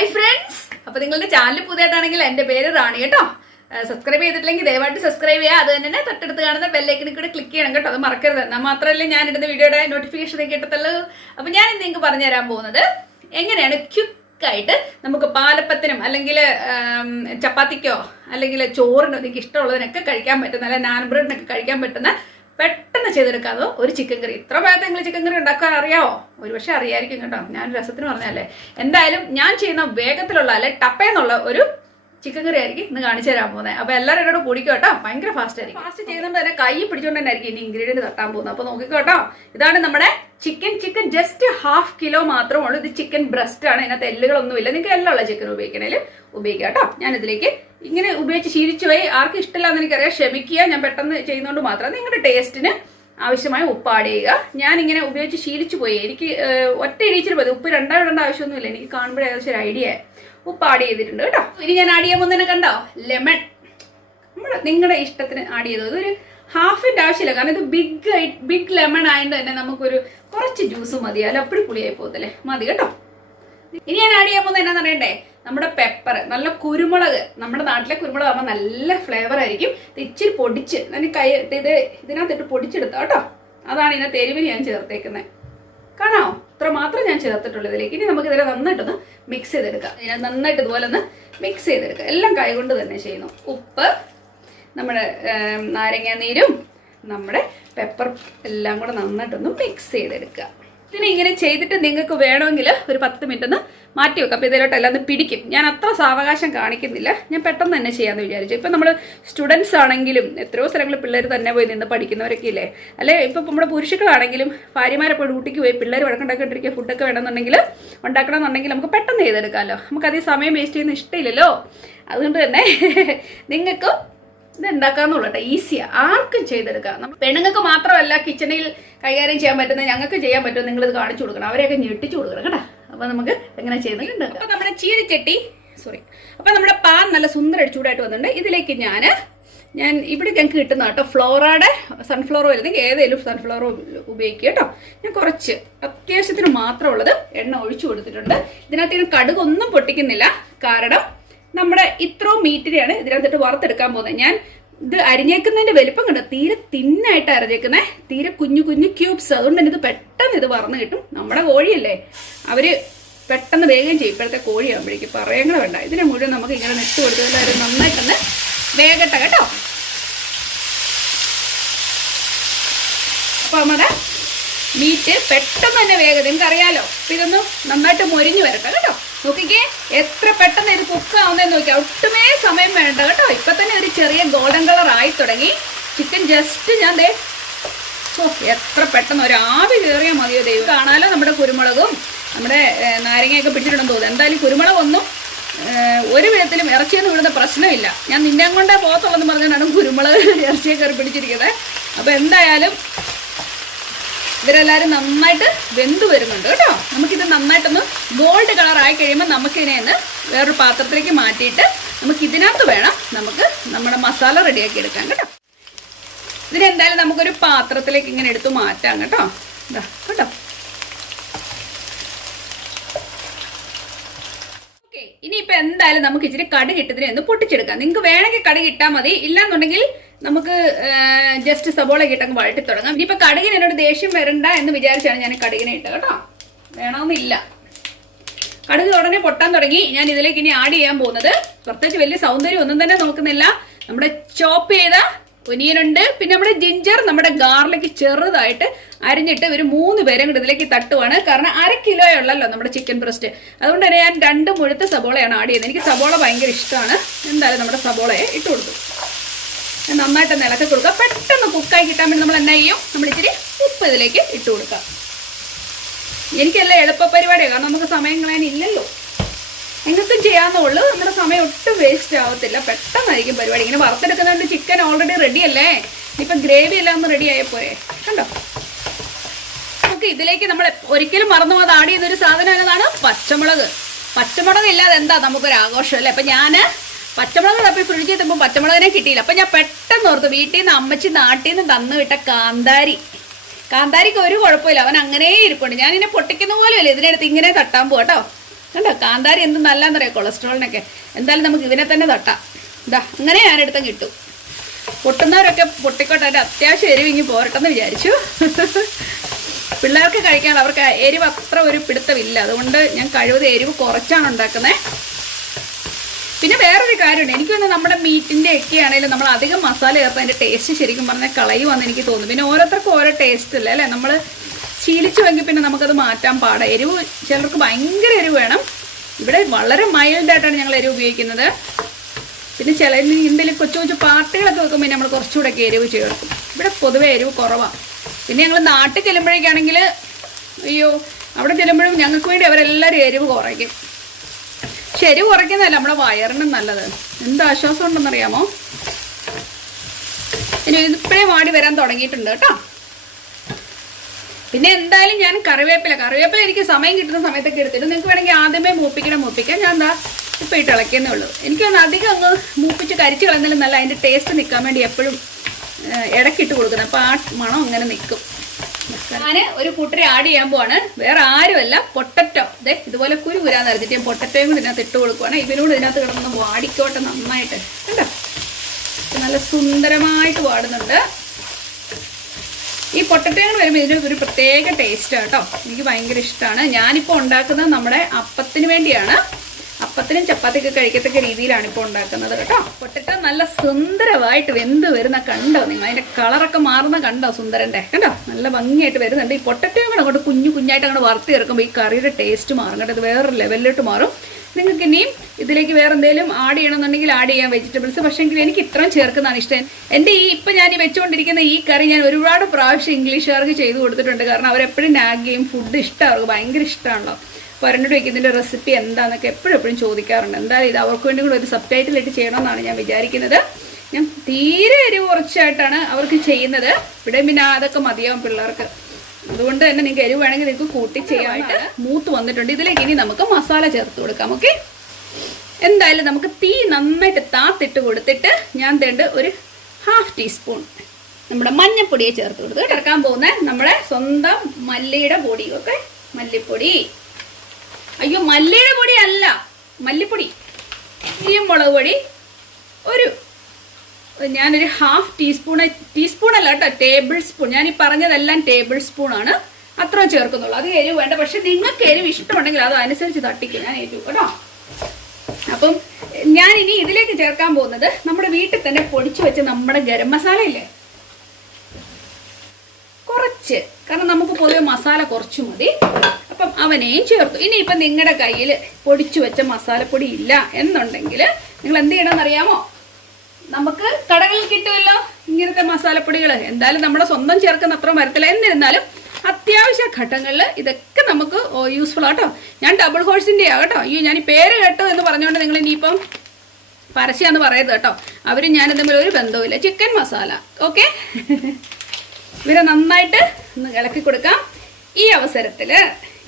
Hi friends, അപ്പൊ നിങ്ങളുടെ channel പുതിയതാണെങ്കിൽ എന്റെ പേര് റാണി കേട്ടോ. സബ്സ്ക്രൈബ് ചെയ്തിട്ടില്ലെങ്കിൽ ദയവായിട്ട് സബ്സ്ക്രൈബ് ചെയ്യുക. അത് തന്നെ തൊട്ടടുത്ത് കാണുന്ന ബെല്ലൈക്കണിൽ കൂടെ ക്ലിക്ക് ചെയ്യണം കേട്ടോ. അത് മറക്കരുത്. എന്നാൽ മാത്രമല്ലേ ഞാൻ ഇടുന്ന വീഡിയോയുടെ നോട്ടിഫിക്കേഷൻ കിട്ടത്തുള്ളൂ. അപ്പൊ ഞാൻ ഇന്ന് നിങ്ങൾക്ക് പറഞ്ഞു തരാൻ പോകുന്നത് എങ്ങനെയാണ് ക്വിക്കായിട്ട് നമുക്ക് പാലപ്പത്തിനും അല്ലെങ്കിൽ ചപ്പാത്തിക്കോ അല്ലെങ്കിൽ ചോറിനോ നിങ്ങൾക്ക് ഇഷ്ടമുള്ളതിനൊക്കെ കഴിക്കാൻ പറ്റുന്ന, അല്ലെ നാൻ ബ്രെഡിനൊക്കെ കഴിക്കാൻ പറ്റുന്ന പെട്ടെന്ന് ചെയ്തെടുക്കാതോ ഒരു ചിക്കൻ കറി. ഇത്ര ഭാഗത്ത് നിങ്ങൾ ചിക്കൻ കറി ഉണ്ടാക്കാൻ അറിയാവോ? ഒരുപക്ഷെ അറിയായിരിക്കും കേട്ടോ. ഞാൻ രസത്തിന് പറഞ്ഞല്ലേ. എന്തായാലും ഞാൻ ചെയ്യുന്ന വേഗത്തിലുള്ള അല്ലെ ടപ്പേന്നുള്ള ഒരു ചിക്കൻ കറി ആയിരിക്കും ഇന്ന് കാണിച്ചു തരാൻ പോകുന്നത്. അപ്പൊ എല്ലാവരും എന്നോട് കൂടിക്കോ കേട്ടോ. ഭയങ്കര ഫാസ്റ്റ് ആയിരിക്കും. ഫാസ്റ്റ് ചെയ്യുന്നുണ്ട് തന്നെ കൈ പിടിച്ചുകൊണ്ട് തന്നെ ആയിരിക്കും ഇനി ഇൻഗ്രീഡിയൻറ്റ് തട്ടാൻ പോകുന്നത്. അപ്പൊ നോക്കിക്കോ കേട്ടോ. ഇതാണ് നമ്മുടെ ചിക്കൻ ജസ്റ്റ് 1/2 കിലോ മാത്രമേ ഉള്ളൂ. ഇത് ചിക്കൻ ബ്രസ്റ്റ് ആണ്. ഇതിനകത്ത് എല്ലുകളൊന്നുമില്ല. നിങ്ങൾക്ക് എല്ലുള്ള ചിക്കൻ ഉപയോഗിക്കണേലും ഉപയോഗിക്കാം കേട്ടോ. ഞാൻ ഇതിലേക്ക് ഇങ്ങനെ ഉപയോഗിച്ച് ശീലിച്ചു പോയി. ആർക്കും ഇഷ്ടമില്ല എന്ന് എനിക്കറിയാം, ക്ഷമിക്കുക. ഞാൻ പെട്ടെന്ന് ചെയ്യുന്നതുകൊണ്ട് മാത്രം. നിങ്ങളുടെ ടേസ്റ്റിന് ആവശ്യമായ ഉപ്പ് ആഡ് ചെയ്യുക. ഞാൻ ഇങ്ങനെ ഉപയോഗിച്ച് ശീലിച്ചു പോയി. എനിക്ക് ഒറ്റ ഇടിച്ചിട്ട് മതി. ഉപ്പ് ഇടേണ്ട ആവശ്യമൊന്നുമില്ല. എനിക്ക് കാണുമ്പോഴേ ഏകദേശം ഒരു ഐഡിയ ഉപ്പ് ആഡ് ചെയ്തിട്ടുണ്ട് കേട്ടോ. ഇനി ഞാൻ ആഡ് ചെയ്യാൻ പോകുന്നതിനെ കണ്ടോ, ലെമൺ നിങ്ങളുടെ ഇഷ്ടത്തിന് ആഡ് ചെയ്തു. ഇതൊരു ഹാഫിന്റെ ആവശ്യമില്ല, കാരണം ഇത് ബിഗ് ലെമൺ ആയതുകൊണ്ട് തന്നെ നമുക്കൊരു കുറച്ച് ജ്യൂസ് മതി. അല്ല അപ്പടി പുളിയായി പോകത്തില്ലേ, മതി കേട്ടോ. ഇനി ഞാൻ ആഡ് ചെയ്യാൻ പോകുന്നത് എന്നാന്ന് അറിയണ്ടേ, നമ്മുടെ പെപ്പർ, നല്ല കുരുമുളക്. നമ്മുടെ നാട്ടിലെ കുരുമുളക് ആകുമ്പോൾ നല്ല ഫ്ലേവർ ആയിരിക്കും. ഇത് ഇച്ചിരി പൊടിച്ച് ഇതിനകത്തിട്ട് പൊടിച്ചെടുത്ത കേട്ടോ. അതാണ് ഇതിനകത്ത് എരിവിന് ഞാൻ ചേർത്തേക്കുന്നത്. കാണാമോ? ഇത്ര മാത്രം ഞാൻ ചേർത്തിട്ടുള്ളൂ ഇതിലേക്ക്. ഇനി നമുക്ക് ഇതിനെ നന്നായിട്ടൊന്ന് മിക്സ് ചെയ്തെടുക്കാം. നന്നായിട്ട് ഇതുപോലെ ഒന്ന് മിക്സ് ചെയ്തെടുക്കുക. എല്ലാം കൈകൊണ്ട് തന്നെ ചെയ്യുന്നു. ഉപ്പ്, നമ്മുടെ നാരങ്ങ നീരും നമ്മുടെ പെപ്പർ എല്ലാം കൂടെ നന്നായിട്ടൊന്ന് മിക്സ് ചെയ്തെടുക്കുക. ഇതിനെ ഇങ്ങനെ ചെയ്തിട്ട് നിങ്ങൾക്ക് വേണമെങ്കിൽ ഒരു 10 മിനിറ്റ് ഒന്ന് മാറ്റി വെക്കാം. അപ്പോൾ ഇതിലോട്ട് എല്ലാം ഒന്ന് പിടിക്കും. ഞാൻ അത്ര സാവകാശം കാണിക്കുന്നില്ല, ഞാൻ പെട്ടെന്ന് തന്നെ ചെയ്യാമെന്ന് വിചാരിച്ചു. ഇപ്പം നമ്മൾ സ്റ്റുഡൻസ് ആണെങ്കിലും എത്രയോ സ്ഥലങ്ങളിൽ പിള്ളേർ തന്നെ പോയി നിന്ന് പഠിക്കുന്നവരൊക്കെ ഇല്ലേ, അല്ലെ ഇപ്പം നമ്മുടെ പുരുഷകളാണെങ്കിലും ഭാര്യമാരെപ്പോൾ ഡ്യൂട്ടിക്ക് പോയി പിള്ളേർ വഴക്കുണ്ടാക്കിക്കൊണ്ടിരിക്കുക, ഫുഡൊക്കെ വേണമെന്നുണ്ടെങ്കിൽ ഉണ്ടാക്കണമെന്നുണ്ടെങ്കിൽ നമുക്ക് പെട്ടെന്ന് ചെയ്തെടുക്കാമല്ലോ. നമുക്കധികം സമയം വേസ്റ്റ് ചെയ്യുന്ന ഇഷ്ടമില്ലല്ലോ. അതുകൊണ്ട് തന്നെ നിങ്ങൾക്കും ഇത് ഉണ്ടാക്കാന്നുള്ളൂ കേട്ടോ. ഈസിയാ, ആർക്കും ചെയ്തെടുക്കാം. പെണ്ണുങ്ങൾക്ക് മാത്രമല്ല കിച്ചണിൽ കൈകാര്യം ചെയ്യാൻ പറ്റുന്നത്, ഞങ്ങൾക്ക് ചെയ്യാൻ പറ്റും. നിങ്ങളിത് കാണിച്ചു കൊടുക്കണം, അവരെയൊക്കെ ഞെട്ടിച്ചു കൊടുക്കണം കേട്ടോ. അപ്പൊ നമുക്ക് എങ്ങനെ ചെയ്യുന്നുണ്ട്. അപ്പൊ നമ്മുടെ ചീനിച്ചട്ടി അപ്പൊ നമ്മുടെ പാൻ നല്ല സുന്ദരമായിട്ട് ചൂടായിട്ട് വന്നിട്ടുണ്ട്. ഇതിലേക്ക് ഞാൻ ഇവിടെ ഞങ്ങൾക്ക് കിട്ടുന്ന കേട്ടോ ഫ്ലോറയുടെ സൺഫ്ലവർ വരുന്നെങ്കിൽ ഏതെങ്കിലും സൺഫ്ലവർ ഉപയോഗിക്കുക കേട്ടോ. ഞാൻ കുറച്ച് അത്യാവശ്യത്തിന് മാത്രമുള്ളത് എണ്ണ ഒഴിച്ചു കൊടുത്തിട്ടുണ്ട്. ഇതിനകത്ത് ഞാൻ കടുകൊന്നും പൊട്ടിക്കുന്നില്ല, കാരണം നമ്മുടെ ഇത്രയും മീറ്റിനെയാണ് ഇതിനകത്തിട്ട് വറുത്തെടുക്കാൻ പോകുന്നത്. ഞാൻ ഇത് അരിഞ്ഞേക്കുന്നതിന്റെ വലിപ്പം കണ്ടോ, തീരെ തിന്നായിട്ട് അരിഞ്ഞേക്കുന്നത്, തീരെ കുഞ്ഞു ക്യൂബ്സ്. അതുകൊണ്ട് തന്നെ ഇത് പെട്ടെന്ന് ഇത് വറന്ന് കിട്ടും. നമ്മുടെ കോഴിയല്ലേ, അവര് പെട്ടെന്ന് വേഗം ചെയ്യും. ഇപ്പോഴത്തെ കോഴിയാകുമ്പോഴേക്കും പറയങ്ങൾ വേണ്ട. ഇതിനെ മുഴുവൻ നമുക്ക് ഇങ്ങനെ നെട്ട് കൊടുത്തതിൽ അവർ നന്നായിട്ടൊന്ന് വേഗട്ടെ കേട്ടോ. അപ്പൊ നമ്മുടെ മീറ്റ് പെട്ടെന്ന് തന്നെ വേഗം, നിങ്ങൾക്ക് അറിയാലോ. അപ്പൊ ഇതൊന്ന് നന്നായിട്ട് മൊരിഞ്ഞു വരട്ടെ കേട്ടോ. നോക്കിക്കേ എത്ര പെട്ടെന്ന് ഇത് കുക്കാവുന്നതെന്ന് നോക്കിയാൽ ഒട്ടുമേ സമയം വേണ്ട കേട്ടോ. ഇപ്പൊ തന്നെ ഒരു ചെറിയ ഗോൾഡൻ കളർ ആയി തുടങ്ങി ചിക്കൻ. ജസ്റ്റ് ഞാൻ എത്ര പെട്ടെന്ന് ഒരു ആവി കയറിയാൽ മതിയോ ദൈവം. കാണാലോ നമ്മുടെ കുരുമുളകും നമ്മുടെ നാരങ്ങയൊക്കെ പിടിച്ചിട്ടുണ്ടെന്ന് തോന്നുന്നു. എന്തായാലും കുരുമുളകൊന്നും ഒരു വിധത്തിലും ഇറച്ചിയൊന്നും വിടുന്ന പ്രശ്നമില്ല. ഞാൻ നിന്നെ കൊണ്ടേ പോകത്തുള്ളെന്ന് പറഞ്ഞാണ് കുരുമുളക് ഇറച്ചിയെ കയറി പിടിച്ചിരിക്കുന്നത്. അപ്പൊ എന്തായാലും ഇവരെല്ലാവരും നന്നായിട്ട് വെന്ത് വരുന്നുണ്ട് കേട്ടോ. നമുക്കിത് നന്നായിട്ടൊന്ന് ഗോൾഡ് കളർ ആയി കഴിയുമ്പോൾ നമുക്കിതിനെ ഒന്ന് വേറൊരു പാത്രത്തിലേക്ക് മാറ്റിയിട്ട് നമുക്ക് ഇതിനകത്ത് വേണം നമുക്ക് നമ്മുടെ മസാല റെഡിയാക്കി എടുക്കാം കേട്ടോ. ഇതിനെന്തായാലും നമുക്കൊരു പാത്രത്തിലേക്ക് ഇങ്ങനെ എടുത്ത് മാറ്റാം കേട്ടോ. ഇതാ കേട്ടോ. ഓക്കെ, ഇനിയിപ്പോൾ എന്തായാലും നമുക്ക് ഇച്ചിരി കടുക് ഇട്ടതിനെ ഒന്ന് പൊട്ടിച്ചെടുക്കാം. നിങ്ങൾക്ക് വേണമെങ്കിൽ കടുക് ഇട്ടാൽ മതി, ഇല്ലാന്നുണ്ടെങ്കിൽ നമുക്ക് ജസ്റ്റ് സബോള ഇട്ടങ്ങ് വഴറ്റി തുടങ്ങാം. ഇനിയിപ്പോൾ കടുകിന് എന്നോട് ദേഷ്യം വരണ്ട എന്ന് വിചാരിച്ചാണ് ഞാൻ കടുകിനെ ഇട്ടത് കേട്ടോ. വേണമെന്നില്ല. കടുക് ഉടനെ പൊട്ടാൻ തുടങ്ങി. ഞാൻ ഇതിലേക്ക് ഇനി ആഡ് ചെയ്യാൻ പോകുന്നത്, പ്രത്യേകിച്ച് വലിയ സൗന്ദര്യം ഒന്നും തന്നെ നോക്കുന്നില്ല, നമ്മുടെ ചോപ്പ് ചെയ്ത ഒനിയനുണ്ട്, പിന്നെ നമ്മുടെ ജിഞ്ചർ, നമ്മുടെ ഗാർലിക് ചെറുതായിട്ട് അരിഞ്ഞിട്ട് ഒരു 3 പേരും കൂടി ഇതിലേക്ക് തട്ടുവാണ്. കാരണം 1/2 കിലോ ഉള്ളല്ലോ നമ്മുടെ ചിക്കൻ ബ്രസ്റ്റ്. അതുകൊണ്ട് തന്നെ ഞാൻ 2 മുഴുത്ത സബോളയാണ് ആഡ് ചെയ്യുന്നത്. എനിക്ക് സബോള ഭയങ്കര ഇഷ്ടമാണ്. എന്തായാലും നമ്മുടെ സബോളയെ ഇട്ട് കൊടുത്തു. നന്നായിട്ട് ഇളക്കി കൊടുക്കുക. പെട്ടെന്ന് കുക്കായി കിട്ടാൻ വേണ്ടി നമ്മൾ എന്നാ ചെയ്യും, നമ്മൾ ഇച്ചിരി ഉപ്പ് ഇതിലേക്ക് ഇട്ട് കൊടുക്കാം. എനിക്കെല്ലാം എളുപ്പ പരിപാടിയാണ്, കാരണം നമുക്ക് സമയം കളയാനില്ലല്ലോ. നിങ്ങൾക്കും ചെയ്യാവുന്നുള്ളൂ. നമ്മുടെ സമയം ഒട്ടും വേസ്റ്റ് ആവത്തില്ല. പെട്ടെന്നായിരിക്കും പരിപാടി. ഇങ്ങനെ വറുത്തെടുക്കുന്നതുകൊണ്ട് ചിക്കൻ ഓൾറെഡി റെഡി അല്ലേ. ഇപ്പം ഗ്രേവി എല്ലാം ഒന്ന് റെഡി ആയപ്പോരെ കണ്ടോ. നമുക്ക് ഇതിലേക്ക് നമ്മൾ ഒരിക്കലും മറന്നു പോകാതെ ആഡ് ചെയ്യുന്നൊരു സാധനം എന്നതാണ് പച്ചമുളക്. പച്ചമുളക് ഇല്ലാതെ എന്താ നമുക്കൊരു ആഘോഷം അല്ലേ. അപ്പം ഞാൻ പച്ചമുളക് തപ്പി ഫ്രിഡ്ജിൽ എത്തുമ്പോൾ പച്ചമുളകിനെ കിട്ടിയില്ല. അപ്പം ഞാൻ പെട്ടെന്ന് ഓർത്തു വീട്ടിൽ നിന്ന് അമ്മച്ചി നാട്ടിൽ നിന്ന് തന്നു വിട്ട കാന്താരിക്ക് ഒരു കുഴപ്പമില്ല, അവൻ അങ്ങനെ ഇരിപ്പുണ്ട്. ഞാനിങ്ങനെ പൊട്ടിക്കുന്ന പോലെയല്ലേ ഇതിനടുത്ത് ഇങ്ങനെ തട്ടാൻ പോകട്ടോ. കണ്ടോ കാന്താരി എന്ത് നല്ലതെന്നറിയാം കൊളസ്ട്രോളിനൊക്കെ. എന്തായാലും നമുക്ക് ഇതിനെ തന്നെ തട്ടാം. ഇതാ അങ്ങനെ ഞാനെടുത്തും കിട്ടും. പൊട്ടുന്നവരൊക്കെ പൊട്ടിക്കോട്ടെ, അതിൻ്റെ അത്യാവശ്യം എരിവിങ്ങി പോരട്ടെന്ന് വിചാരിച്ചു. പിള്ളേർക്ക് കഴിക്കാൻ അവർക്ക് എരിവ് അത്ര ഒരു പിടുത്തമില്ല, അതുകൊണ്ട് ഞാൻ കഴിവത് എരിവ് കുറച്ചാണ് ഉണ്ടാക്കുന്നത്. പിന്നെ വേറൊരു കാര്യമുണ്ട്, എനിക്ക് തോന്നുന്നു നമ്മുടെ മീറ്റിൻ്റെ ഒക്കെ ആണെങ്കിലും നമ്മൾ അധികം മസാല ചേർത്ത് അതിൻ്റെ ടേസ്റ്റ് ശരിക്കും പറഞ്ഞാൽ കളയുമെന്ന് എനിക്ക് തോന്നുന്നു. പിന്നെ ഓരോരുത്തർക്കും ഓരോ ടേസ്റ്റ് ഇല്ല അല്ലേ, നമ്മൾ ശീലിച്ചുവെങ്കിൽ പിന്നെ നമുക്കത് മാറ്റാൻ പാടാം. എരിവ് ചിലർക്ക് ഭയങ്കര എരിവ് വേണം. ഇവിടെ വളരെ മൈൽഡായിട്ടാണ് ഞങ്ങൾ എരിവ് ഉപയോഗിക്കുന്നത്. പിന്നെ ചില എന്തെങ്കിലും കൊച്ചു കൊച്ചു പാർട്ടികളൊക്കെ വെക്കുമ്പോൾ നമ്മൾ കുറച്ചുകൂടെയൊക്കെ എരിവ് ചേർക്കും. ഇവിടെ പൊതുവെ എരിവ് കുറവാണ്. പിന്നെ ഞങ്ങൾ നാട്ടിൽ ചെല്ലുമ്പോഴേക്കാണെങ്കിൽ അയ്യോ അവിടെ ചെല്ലുമ്പോഴും ഞങ്ങൾക്ക് വേണ്ടി അവരെല്ലാവരും എരിവ് കുറയ്ക്കും. പക്ഷെ എരിവ് കുറയ്ക്കുന്നതല്ല നമ്മുടെ വയറിനും നല്ലത്. എന്ത് ആശ്വാസം ഉണ്ടെന്നറിയാമോ? ഇനി ഇപ്പോഴേ വാടി വരാൻ തുടങ്ങിയിട്ടുണ്ട് കേട്ടോ. പിന്നെ എന്തായാലും ഞാൻ കറിവേപ്പില എനിക്ക് സമയം കിട്ടുന്ന സമയത്തൊക്കെ എടുത്തിട്ട് നിങ്ങൾക്ക് വേണമെങ്കിൽ ആദ്യമേ മൂപ്പിക്കാം. ഞാൻ എന്താ ഇപ്പം ഇട്ട് ഇളക്കുന്നേ ഉള്ളൂ. എനിക്കൊന്ന് അധികം അങ്ങ് മൂപ്പിച്ച് കരിച്ച് കളഞ്ഞാലും നല്ല അതിൻ്റെ ടേസ്റ്റ് നിൽക്കാൻ വേണ്ടി എപ്പോഴും ഇടയ്ക്കിട്ട് കൊടുക്കുന്നത്. അപ്പോൾ ആ മണം അങ്ങനെ നിൽക്കും. ഞാൻ ഒരു കൂട്ടരെ ആഡ് ചെയ്യാൻ പോവാണ്. വേറെ ആരുമല്ല, പൊട്ടറ്റോ. അതെ ഇതുപോലെ കുരുകുരാന്ന് അറിഞ്ഞിട്ട് ഞാൻ പൊട്ടറ്റോയും കൂടി ഇതിനകത്ത് ഇട്ട് കൊടുക്കുവാണ്. ഇവരോട് ഇതിനകത്ത് കിടന്ന് വാടിക്കോട്ടെ നന്നായിട്ട്. കണ്ടോ നല്ല സുന്ദരമായിട്ട് വാടുന്നുണ്ട്. ഈ പൊട്ടറ്റോയും കൂടി വരുമ്പോൾ ഇതിന് ഒരു പ്രത്യേക ടേസ്റ്റാണ് കേട്ടോ. എനിക്ക് ഭയങ്കര ഇഷ്ടമാണ്. ഞാനിപ്പോൾ ഉണ്ടാക്കുന്നത് നമ്മുടെ അപ്പത്തിന് വേണ്ടിയാണ്. അപ്പത്തിനും ചപ്പാത്തിയൊക്കെ കഴിക്കത്തക്ക രീതിയിലാണ് ഇപ്പോൾ ഉണ്ടാക്കുന്നത് കേട്ടോ. പൊട്ടറ്റോ നല്ല സുന്ദരമായിട്ട് വെന്ത് വരുന്ന കണ്ടോ നിങ്ങൾ? അതിൻ്റെ കളറൊക്കെ മാറുന്ന കണ്ടോ സുന്ദരൻ്റെ? കണ്ടോ നല്ല ഭംഗിയായിട്ട് വരുന്നുണ്ട്. ഈ പൊട്ടറ്റോയും കൂടെ അങ്ങോട്ട് കുഞ്ഞായിട്ട് അങ്ങോട്ട് വറുത്ത് ചേർക്കുമ്പോൾ ഈ കറിയുടെ ടേസ്റ്റ് മാറും കേട്ടോ. ഇത് വേറൊരു ലെവലിലോട്ട് മാറും. നിങ്ങൾക്ക് ഇനിയും ഇതിലേക്ക് വേറെ എന്തെങ്കിലും ആഡ് ചെയ്യണമെന്നുണ്ടെങ്കിൽ ആഡ് ചെയ്യാം വെജിറ്റബിൾസ്. പക്ഷേ എങ്കിൽ എനിക്ക് ഇത്രയും ചേർക്കുന്നതാണ് ഇഷ്ടം. എൻ്റെ ഇപ്പം ഞാൻ ഈ വെച്ചുകൊണ്ടിരിക്കുന്ന ഈ കറി ഞാൻ ഒരുപാട് പ്രാവശ്യം ഇംഗ്ലീഷുകാർക്ക് ചെയ്ത് കൊടുത്തിട്ടുണ്ട്. കാരണം അവരെപ്പോഴും നാഗ് ചെയ്യും. ഫുഡ് ഇഷ്ടമാണ്, അവർക്ക് ഭയങ്കര ഇഷ്ടമാണല്ലോ. അപ്പോൾ അവരോട് വയ്ക്കുന്നതിൻ്റെ റെസിപ്പി എന്താണെന്നൊക്കെ എപ്പോഴും ചോദിക്കാറുണ്ട്. എന്തായാലും ഇത് അവർക്ക് വേണ്ടി കൂടെ ഒരു സബ്ടൈറ്റിലായിട്ട് ചെയ്യണമെന്നാണ് ഞാൻ വിചാരിക്കുന്നത്. ഞാൻ തീരെ എരിവ് കുറച്ചായിട്ടാണ് അവർക്ക് ചെയ്യുന്നത്. ഇവിടെ പിന്നെ അതൊക്കെ മതിയാവും പിള്ളേർക്ക്. അതുകൊണ്ട് തന്നെ നിങ്ങൾക്ക് എരിവ് വേണമെങ്കിൽ നിങ്ങൾക്ക് കൂട്ടി ചെയ്യാനായിട്ട് മൂത്ത് വന്നിട്ടുണ്ട്. ഇതിലേക്ക് ഇനി നമുക്ക് മസാല ചേർത്ത് കൊടുക്കാം. ഓക്കെ, എന്തായാലും നമുക്ക് തീ നന്നായിട്ട് താത്തിട്ട് കൊടുത്തിട്ട് ഞാൻ തേണ്ട ഒരു 1/2 ടീസ്പൂൺ നമ്മുടെ മഞ്ഞൾപ്പൊടിയെ ചേർത്ത് കൊടുത്ത് ചേർക്കാൻ പോകുന്ന നമ്മുടെ സ്വന്തം മല്ലിയുടെ പൊടി. ഓക്കെ, മല്ലിപ്പൊടി. അയ്യോ മല്ലിയുടെ പൊടി അല്ല, മല്ലിപ്പൊടി. ഈ മുളക് പൊടി ഞാനൊരു 1/2 ടീസ്പൂണല്ല കേട്ടോ, ടേബിൾ സ്പൂൺ. ഞാൻ ഈ പറഞ്ഞതെല്ലാം ടേബിൾ സ്പൂണാണ്. അത്രയും ചേർക്കുന്നുള്ളൂ. അത് എരിവ് വേണ്ട. പക്ഷെ നിങ്ങൾക്ക് എരിവ് ഇഷ്ടമുണ്ടെങ്കിൽ അതനുസരിച്ച് തട്ടിക്കും. ഞാൻ എരിവ് കേട്ടോ. അപ്പം ഞാൻ ഇനി ഇതിലേക്ക് ചേർക്കാൻ പോകുന്നത് നമ്മുടെ വീട്ടിൽ തന്നെ പൊടിച്ചു വെച്ച് നമ്മുടെ ഗരം മസാല ഇല്ലേ, കുറച്ച്. കാരണം നമുക്ക് പൊതുവെ മസാല കുറച്ച് മതി. അപ്പം അവനെയും ചേർത്തു. ഇനിയിപ്പം നിങ്ങളുടെ കയ്യിൽ പൊടിച്ചു വെച്ച മസാലപ്പൊടി ഇല്ല എന്നുണ്ടെങ്കിൽ നിങ്ങൾ എന്ത് ചെയ്യണമെന്ന് അറിയാമോ? നമുക്ക് കടകളിൽ കിട്ടുമല്ലോ ഇങ്ങനത്തെ മസാലപ്പൊടികൾ. എന്തായാലും നമ്മുടെ സ്വന്തം ചേർക്കുന്ന അത്ര വരത്തില്ല. എന്നിരുന്നാലും അത്യാവശ്യ ഘട്ടങ്ങളിൽ ഇതൊക്കെ നമുക്ക് യൂസ്ഫുൾ ആട്ടോ. ഞാൻ ഡബിൾ ഹോഴ്സിൻ്റെ ആകട്ടോ. അയ്യോ ഞാൻ ഈ പേര് കേട്ടോ എന്ന് പറഞ്ഞുകൊണ്ട് നിങ്ങൾ ഇനിയിപ്പം പരസ്യമാണെന്ന് പറയരുത് കേട്ടോ. അവരും ഞാനും തമ്മിൽ ഒരു ബന്ധവുമില്ല. ചിക്കൻ മസാല. ഓക്കെ, ഇവരെ നന്നായിട്ട് ഒന്ന് ഇളക്കി കൊടുക്കാം. ഈ അവസരത്തിൽ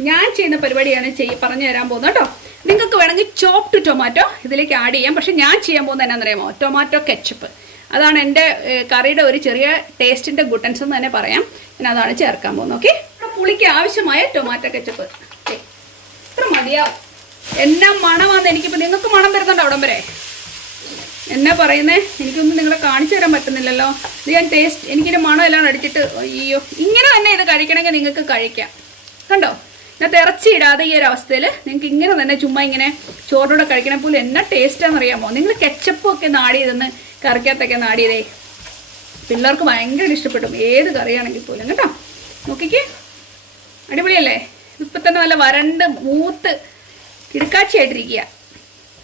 ഞാൻ ചെയ്യുന്ന പരിപാടിയാണ് പറഞ്ഞു തരാൻ പോകുന്നത് കേട്ടോ. നിങ്ങൾക്ക് വേണമെങ്കിൽ ചോപ്ഡ് ടൊമാറ്റോ ഇതിലേക്ക് ആഡ് ചെയ്യാം. പക്ഷെ ഞാൻ ചെയ്യാൻ പോകുന്നത് എന്നാണെന്നറിയാമോ? Tomato ketchup. അതാണ് എൻ്റെ കറിയുടെ ഒരു ചെറിയ ടേസ്റ്റിൻ്റെ ഗുട്ടൻസ് എന്ന് തന്നെ പറയാം. ഞാൻ അതാണ് ചേർക്കാൻ പോകുന്നത്. ഓക്കെ, പുളിക്ക് ആവശ്യമായ ടൊമാറ്റോ കെച്ചപ്പ് ഇത്ര മതിയാവും. എന്നാ മണമാണെന്ന് എനിക്കിപ്പോൾ നിങ്ങൾക്ക് മണം വരുന്നുണ്ടോ അവിടം വരെ? എന്നാ പറയുന്നേ? എനിക്കൊന്നും നിങ്ങളെ കാണിച്ചു തരാൻ പറ്റുന്നില്ലല്ലോ. ഇത് ഞാൻ എനിക്കിൻ്റെ മണം എല്ലാം അടിച്ചിട്ട് അയ്യോ ഇങ്ങനെ തന്നെ ഇത് കഴിക്കണമെങ്കിൽ നിങ്ങൾക്ക് കഴിക്കാം. കണ്ടോ, ഇതിനകത്ത് ഇറച്ചി ഇടാതെ ഈ ഒരു അവസ്ഥയിൽ നിങ്ങൾക്ക് ഇങ്ങനെ തന്നെ ചുമ്മാ ഇങ്ങനെ ചോറിനൂടെ കഴിക്കണ പോലും എന്നാ ടേസ്റ്റാണെന്ന് അറിയാമോ? നിങ്ങൾ കെച്ചപ്പും ഒക്കെ നാടിയതെന്ന് കറിക്കകത്തൊക്കെ നാടിയതേ പിള്ളേർക്ക് ഭയങ്കര ഇഷ്ടപ്പെടും. ഏത് കറിയാണെങ്കിൽ പോലും കേട്ടോ. നോക്കിക്കേ, അടിപൊളിയല്ലേ? ഇപ്പം തന്നെ നല്ല വരണ്ട് മൂത്ത് കിടക്കാച്ചിയായിട്ടിരിക്കുക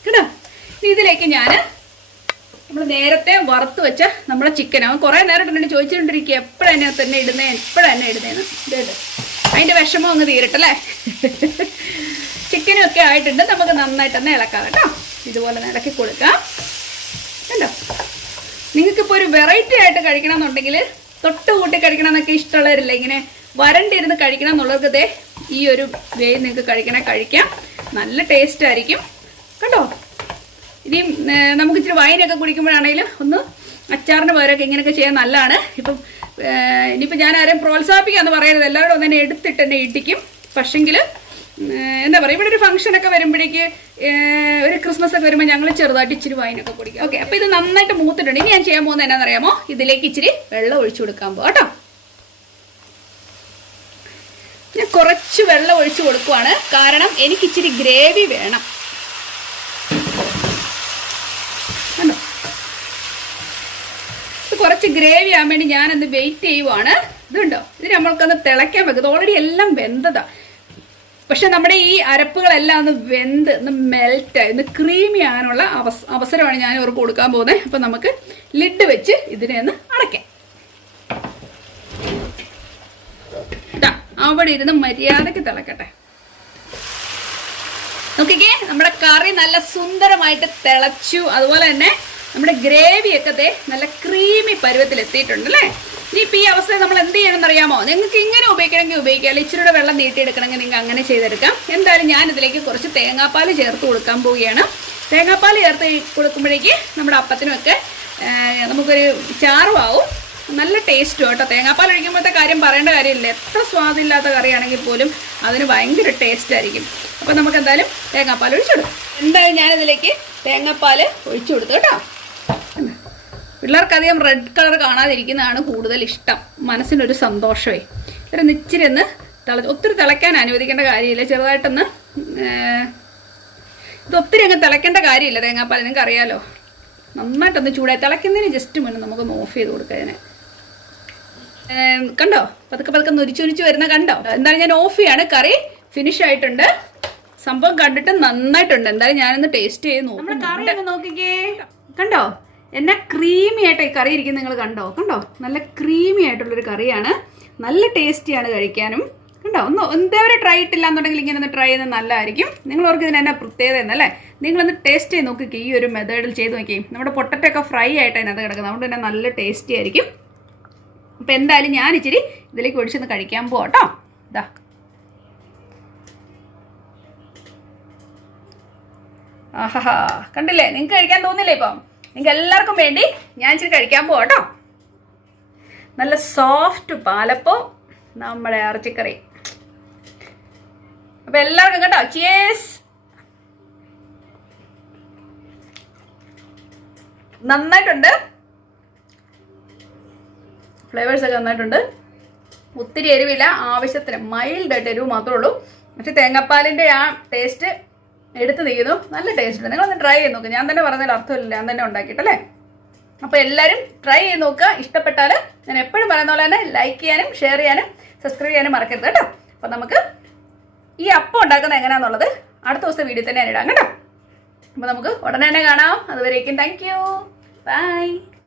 കേട്ടോ. ഇതിലേക്ക് ഞാൻ നമ്മൾ നേരത്തെ വറുത്ത് വെച്ച നമ്മുടെ ചിക്കൻ, അവൻ കുറേ നേരം ഇട്ടുണ്ടെങ്കിൽ ചോദിച്ചുകൊണ്ടിരിക്കുക എപ്പോഴെന്നെ തന്നെ ഇടുന്നതെന്ന്. ഇതേത് അതിൻ്റെ വിഷമം അങ്ങ് തീരട്ടല്ലേ. ചിക്കനും ഒക്കെ ആയിട്ടുണ്ട്. നമുക്ക് നന്നായിട്ടൊന്ന് ഇളക്കാം കേട്ടോ. ഇതുപോലെ ഇളക്കി കൊടുക്കാം. കണ്ടോ, നിങ്ങൾക്കിപ്പോൾ ഒരു വെറൈറ്റി ആയിട്ട് കഴിക്കണം എന്നുണ്ടെങ്കിൽ തൊട്ട് കൂട്ടി കഴിക്കണം എന്നൊക്കെ ഇഷ്ടമുള്ളവരില്ല, ഇങ്ങനെ വരണ്ടിരുന്ന് കഴിക്കണം എന്നുള്ളവർക്ക് ദേ ഈ ഒരു വേ നിങ്ങൾക്ക് കഴിക്കാം. നല്ല ടേസ്റ്റ് ആയിരിക്കും കേട്ടോ. ഇനി നമുക്ക് ഇച്ചിരി വൈനൊക്കെ കുടിക്കുമ്പോഴാണെങ്കിലും ഒന്ന് അച്ചാറിന് പകരമൊക്കെ ഇങ്ങനെയൊക്കെ ചെയ്യാൻ നല്ലതാണ്. ഇനിയിപ്പോൾ ഞാൻ ആരെയും പ്രോത്സാഹിപ്പിക്കാമെന്ന് പറയരുത്. എല്ലാവരും തന്നെ എടുത്തിട്ട് എന്നെ ഇടിക്കും. പക്ഷെങ്കിൽ എന്താ പറയുക, ഇവിടെ ഒരു ഫംഗ്ഷനൊക്കെ വരുമ്പോഴേക്ക് ഒരു ക്രിസ്മസ് ഒക്കെ വരുമ്പോൾ ഞങ്ങൾ ചെറുതായിട്ട് ഇച്ചിരി വൈനൊക്കെ കുടിക്കും. ഓക്കെ, അപ്പോൾ ഇത് നന്നായിട്ട് മൂത്തിട്ടുണ്ട്. ഇനി ഞാൻ ചെയ്യാൻ പോകുന്നത് എന്നാണെന്നറിയാമോ, ഇതിലേക്ക് ഇച്ചിരി വെള്ളം ഒഴിച്ചു കൊടുക്കാൻ പോകും കേട്ടോ. ഞാൻ കുറച്ച് വെള്ളം ഒഴിച്ചു കൊടുക്കുവാണ്, കാരണം എനിക്ക് ഇച്ചിരി ഗ്രേവി വേണം. കണ്ടോ, ഇത് കുറച്ച് ഗ്രേവി ആകാൻ വേണ്ടി ഞാനത് വെയിറ്റ് ചെയ്യുവാണ്. ഇതുണ്ടോ, ഇത് നമ്മൾക്കൊന്ന് തിളയ്ക്കാൻ വെക്കുന്നത്. ഓൾറെഡി എല്ലാം വെന്തതാ, പക്ഷെ നമ്മുടെ ഈ അരപ്പുകളെല്ലാം ഒന്ന് വെന്ത് ഒന്ന് മെൽറ്റായി ഒന്ന് ക്രീമി ആകാനുള്ള അവസരമാണ് ഞാൻ ഇവർക്ക് കൊടുക്കാൻ പോകുന്നത്. അപ്പം നമുക്ക് ലിഡ് വെച്ച് ഇതിനെ ഒന്ന് അടയ്ക്കാം. അവിടെ ഇരുന്ന് മര്യാദയ്ക്ക് തിളക്കട്ടെ. നോക്കിക്കേ, നമ്മുടെ കറി നല്ല സുന്ദരമായിട്ട് തിളച്ചു. അതുപോലെ തന്നെ നമ്മുടെ ഗ്രേവിയൊക്കെ നല്ല ക്രീമി പരുവത്തിൽ എത്തിയിട്ടുണ്ട് അല്ലേ. ഇനിയിപ്പോൾ ഈ അവസ്ഥയിൽ നമ്മൾ എന്ത് ചെയ്യണമെന്ന് അറിയാമോ, നിങ്ങൾക്ക് ഇങ്ങനെ ഉപയോഗിക്കണമെങ്കിൽ ഉപയോഗിക്കാം, അല്ലെങ്കിൽ ഇച്ചിരിയുടെ വെള്ളം നീട്ടിയെടുക്കണമെങ്കിൽ നിങ്ങൾക്ക് അങ്ങനെ ചെയ്തെടുക്കാം. എന്തായാലും ഞാനിതിലേക്ക് കുറച്ച് തേങ്ങാപ്പാൽ ചേർത്ത് കൊടുക്കാൻ പോവുകയാണ്. തേങ്ങാപ്പാൽ ചേർത്ത് കൊടുക്കുമ്പോഴേക്ക് നമ്മുടെ അപ്പത്തിനുമൊക്കെ നമുക്കൊരു ചാറുമാവും, നല്ല ടേസ്റ്റും കേട്ടോ. തേങ്ങാപ്പാൽ ഒഴിക്കുമ്പോഴത്തെ കാര്യം പറയേണ്ട കാര്യമില്ല, എത്ര സ്വാദില്ലാത്ത കറിയാണെങ്കിൽ പോലും അതിന് ഭയങ്കര ടേസ്റ്റ് ആയിരിക്കും. അപ്പോൾ നമുക്ക് എന്തായാലും തേങ്ങാപ്പാൽ ഒഴിച്ചു കൊടുക്കും. എന്തായാലും ഞാനിതിലേക്ക് തേങ്ങാപ്പാൽ ഒഴിച്ചു കൊടുത്തു കേട്ടോ. പിള്ളേർക്കധികം റെഡ് കളർ കാണാതിരിക്കുന്നതാണ് കൂടുതൽ ഇഷ്ടം, മനസ്സിനൊരു സന്തോഷമേ. ഇത്ര ഇച്ചിരി ഒന്ന് ഒത്തിരി തിളയ്ക്കാൻ അനുവദിക്കേണ്ട കാര്യമില്ല, ചെറുതായിട്ടൊന്ന് ഇത് ഒത്തിരി അങ്ങ് തിളയ്ക്കേണ്ട കാര്യമില്ല. തേങ്ങാപ്പാൽ നിങ്ങൾക്ക് അറിയാലോ, നന്നായിട്ടൊന്ന് ചൂടായി തിളയ്ക്കുന്നതിന് ജസ്റ്റ് മുന്നേ നമുക്കൊന്ന് ഓഫ് ചെയ്ത് കൊടുക്കാം. ഇതിനെ കണ്ടോ, പതുക്കെ പതുക്കെ നുരിച്ചുരിച്ച് വരുന്ന കണ്ടോ. എന്തായാലും ഞാൻ ഓഫ് ചെയ്യാണ്. കറി ഫിനിഷ് ആയിട്ടുണ്ട്, സംഭവം കണ്ടിട്ട് നന്നായിട്ടുണ്ട്. എന്തായാലും ഞാനൊന്ന് ടേസ്റ്റ് ചെയ്ത് നോക്കാം. നമ്മുടെ കറി ഒന്ന് നോക്കിക്കേ, കണ്ടോ എന്നാ ക്രീമി ആയിട്ട് ഈ കറി ഇരിക്കുന്നത് നിങ്ങൾ കണ്ടോ. നല്ല ക്രീമി ആയിട്ടുള്ളൊരു കറിയാണ്, നല്ല ടേസ്റ്റിയാണ് കഴിക്കാനും. കണ്ടോ, എന്തേവരെ ട്രൈ ഇട്ടില്ല എന്നുണ്ടെങ്കിൽ ഇങ്ങനെ ഒന്ന് ട്രൈ ചെയ്യുന്നത് നല്ലതായിരിക്കും. നിങ്ങൾ ഓർക്ക് ഇതിന് എന്നാ പ്രത്യേകത എന്നല്ലേ, നിങ്ങളൊന്ന് ടേസ്റ്റ് ചെയ്ത് നോക്കിക്കേ. ഈ ഒരു മെത്തേഡിൽ ചെയ്ത് നോക്കിയേ, നമ്മുടെ പൊട്ടറ്റോ ഒക്കെ ഫ്രൈ ആയിട്ട് അതിനകത്ത് കിടക്കുന്നത്, അതുകൊണ്ട് തന്നെ നല്ല ടേസ്റ്റി ആയിരിക്കും. അപ്പം എന്തായാലും ഞാൻ ഇച്ചിരി ഇതിലേക്ക് ഒഴിച്ചൊന്ന് കഴിക്കാൻ പോട്ടോ. ഇതാ ആഹാ, കണ്ടില്ലേ, നിങ്ങൾക്ക് കഴിക്കാൻ തോന്നില്ലേ? ഇപ്പം നിങ്ങൾക്ക് എല്ലാവർക്കും വേണ്ടി ഞാൻ ഇച്ചിരി കഴിക്കാൻ പോട്ടോ. നല്ല സോഫ്റ്റ് പാലപ്പം, നമ്മുടെ ഇറച്ചിക്കറി. അപ്പം എല്ലാവർക്കും കേട്ടോ, ചിയേഴ്സ്. നന്നായിട്ടുണ്ട്, ഫ്ലേവേഴ്സൊക്കെ നന്നായിട്ടുണ്ട്. ഒത്തിരി എരിവില്ല, ആവശ്യത്തിന് മൈൽഡായിട്ട് എരിവ് മാത്രമേ ഉള്ളൂ. പക്ഷെ തേങ്ങാപ്പാലിൻ്റെ ആ ടേസ്റ്റ് എടുത്ത് തീരുന്നു, നല്ല ടേസ്റ്റ് ഉണ്ട്. നിങ്ങളൊന്ന് ട്രൈ ചെയ്ത് നോക്കുക. ഞാൻ തന്നെ പറഞ്ഞതിൽ അർത്ഥമില്ല, ഞാൻ തന്നെ ഉണ്ടാക്കിയിട്ടല്ലേ. അപ്പോൾ എല്ലാവരും ട്രൈ ചെയ്ത് നോക്കുക. ഇഷ്ടപ്പെട്ടാൽ ഞാൻ എപ്പോഴും പറയുന്ന പോലെ തന്നെ ലൈക്ക് ചെയ്യാനും ഷെയർ ചെയ്യാനും സബ്സ്ക്രൈബ് ചെയ്യാനും മറക്കരുത് കേട്ടോ. അപ്പോൾ നമുക്ക് ഈ അപ്പം ഉണ്ടാക്കുന്നത് എങ്ങനെയാണെന്നുള്ളത് അടുത്ത ദിവസത്തെ വീഡിയോ തന്നെ ഞാൻ ഇടാം കേട്ടോ. അപ്പോൾ നമുക്ക് ഉടനെ തന്നെ കാണാം. അതുവരേക്കും താങ്ക് യു, ബൈ.